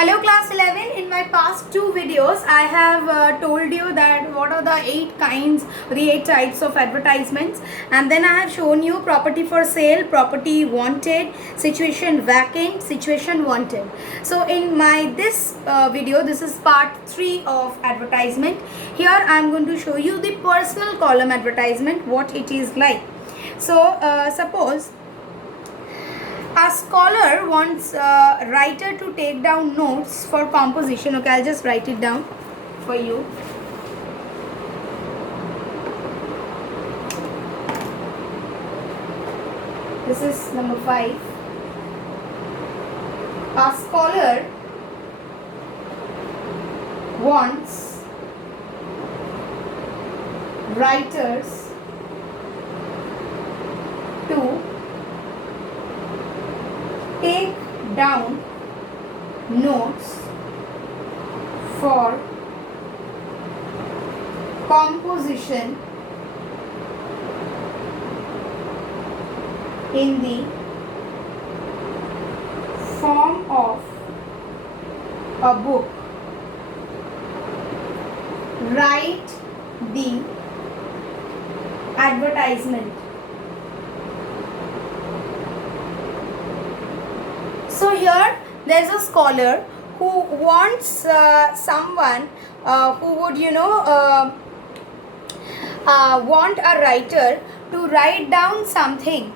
Hello class 11. In my past two videos I have told you that what are the 8 types of advertisements, and then I have shown you property for sale, property wanted, situation vacant, situation wanted. So in my this video, this is part 3 of advertisement. Here I am going to show you the personal column advertisement, what it is like. So suppose a scholar wants a writer to take down notes for composition. Okay, I'll just write it down for you. This is number 5. A scholar wants writers to take down notes for composition in the form of a book. Write the advertisement. So here there is a scholar who wants someone who would want a writer to write down something,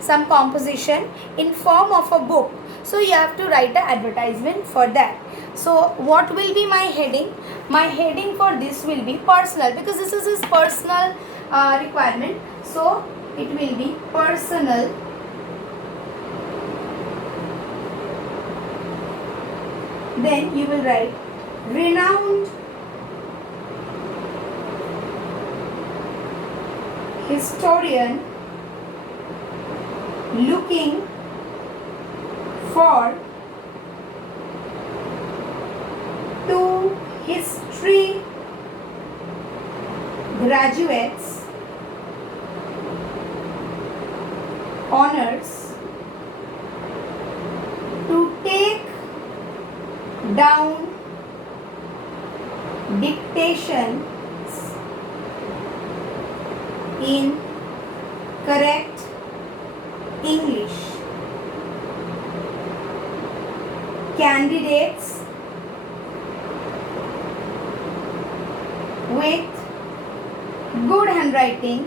some composition in form of a book. So you have to write an advertisement for that. So what will be my heading? My heading for this will be personal, because this is his personal requirement. So it will be personal. Then you will write renowned historian looking for two history graduates honors to take down dictations in correct English. Candidates with good handwriting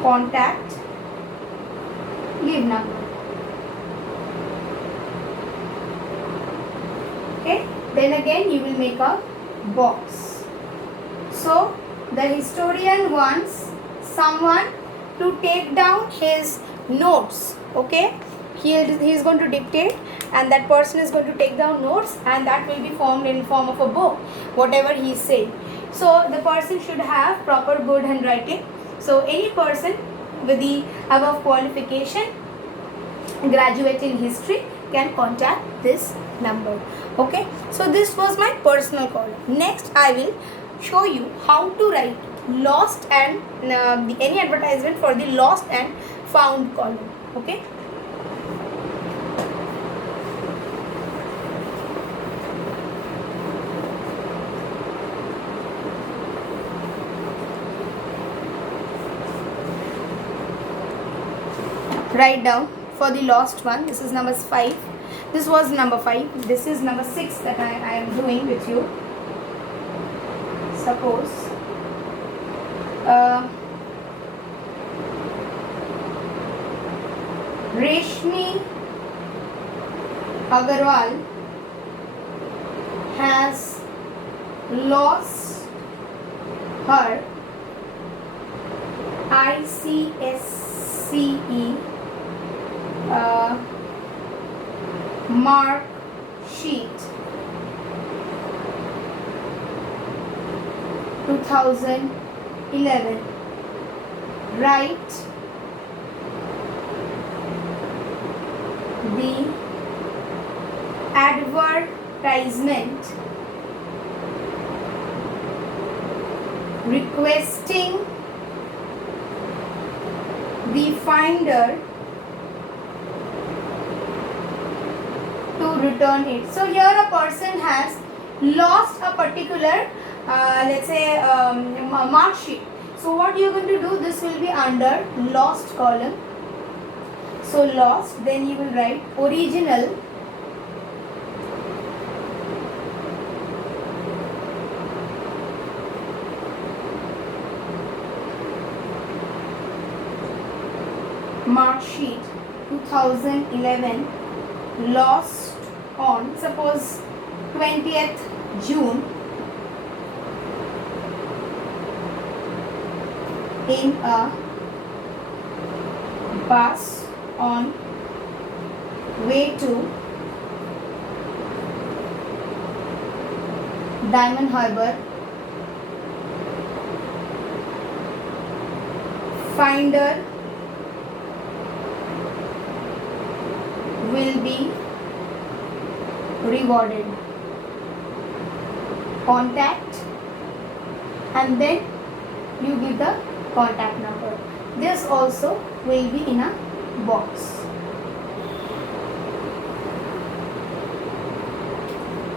contact, leave number. Okay, then again you will make a box. So the historian wants someone to take down his notes. Okay, he is going to dictate, and that person is going to take down notes, and that will be formed in form of a book, whatever he is saying. So the person should have proper good handwriting. So any person with the above qualification, graduate in history, can contact this number. Okay, so this was my personal column. Next I will show you how to write lost and any advertisement for the lost and found column. Okay, write down for the lost one. This is number 5. This was number 5. This is number 6 that I am doing with you. Suppose Reshmi Agarwal has lost her ICSCE mark sheet 2011. Write the advertisement requesting the finder to return it. So here a person has lost a particular let's say mark sheet. So what you are going to do, this will be under lost column. So lost, then you will write original mark sheet 2011 lost on suppose 20th June in a bus on way to Diamond Harbour. Finder will be rewarded. Contact, and then you give the contact number. This also will be in a box.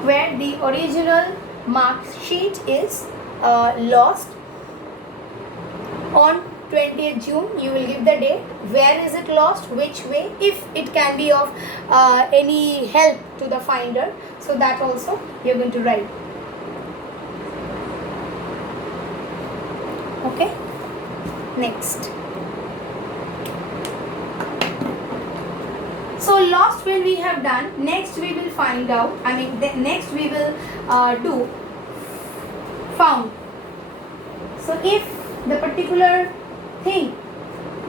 Where the original mark sheet is lost on 20th June, you will give the date. Where is it lost? Which way? If it can be of any help to the finder, so that also you are going to write. Okay. Next. So lost will we have done. Next we will find out. Next we will do found. So if the particular thing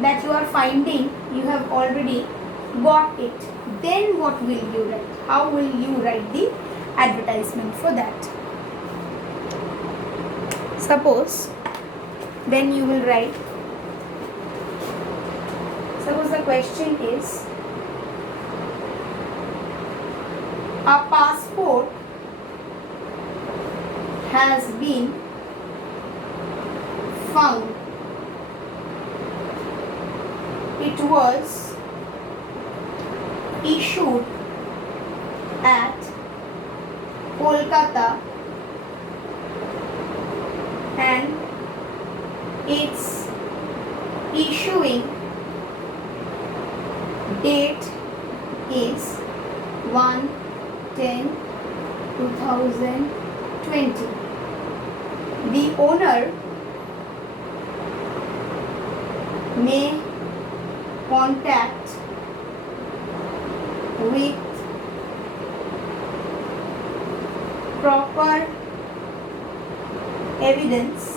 that you are finding, you have already got it, then what will you write? How will you write the advertisement for that? Suppose then you will write, suppose the question is a passport has been found. It was issued at Kolkata and its issuing date is 1/10/2020. The owner may contact with proper evidence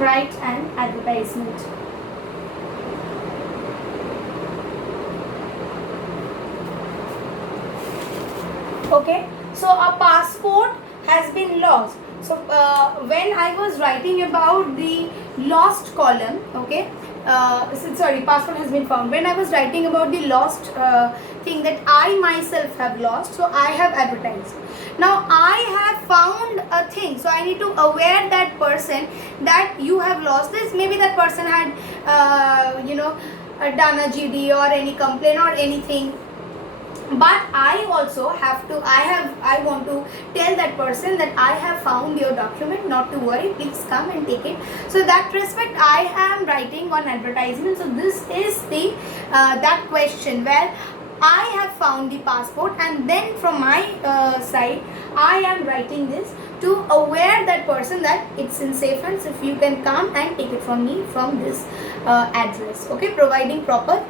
write an advertisement. Okay, so a passport has been lost. So when I was writing about the lost column, okay, passport has been found. When I was writing about the lost thing that I myself have lost, so I have advertised. Now I have found a thing, so I need to aware that person that you have lost this. Maybe that person had done a GD or any complaint or anything, but I also have to, I want to tell that person that I have found your document, not to worry, please come and take it. So that respect I am writing one advertisement. So this is the that question where I have found the passport, and then from my side I am writing this to aware that person that it's in safe hands, if you can come and take it from me from this address. Okay, providing proper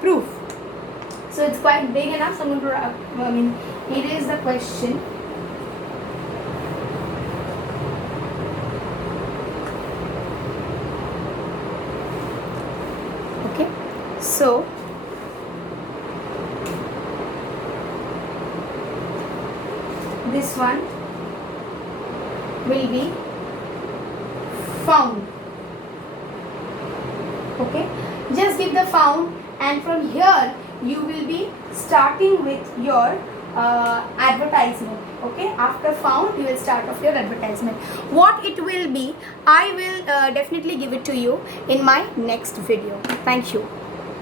proof. So it's quite big enough, so I'm going to erase the question. Okay, so this one, will be found. Okay, just give the found, and from here you will be starting with your advertisement. Okay, after found you will start off your advertisement. What it will be, I will definitely give it to you in my next video. Thank you.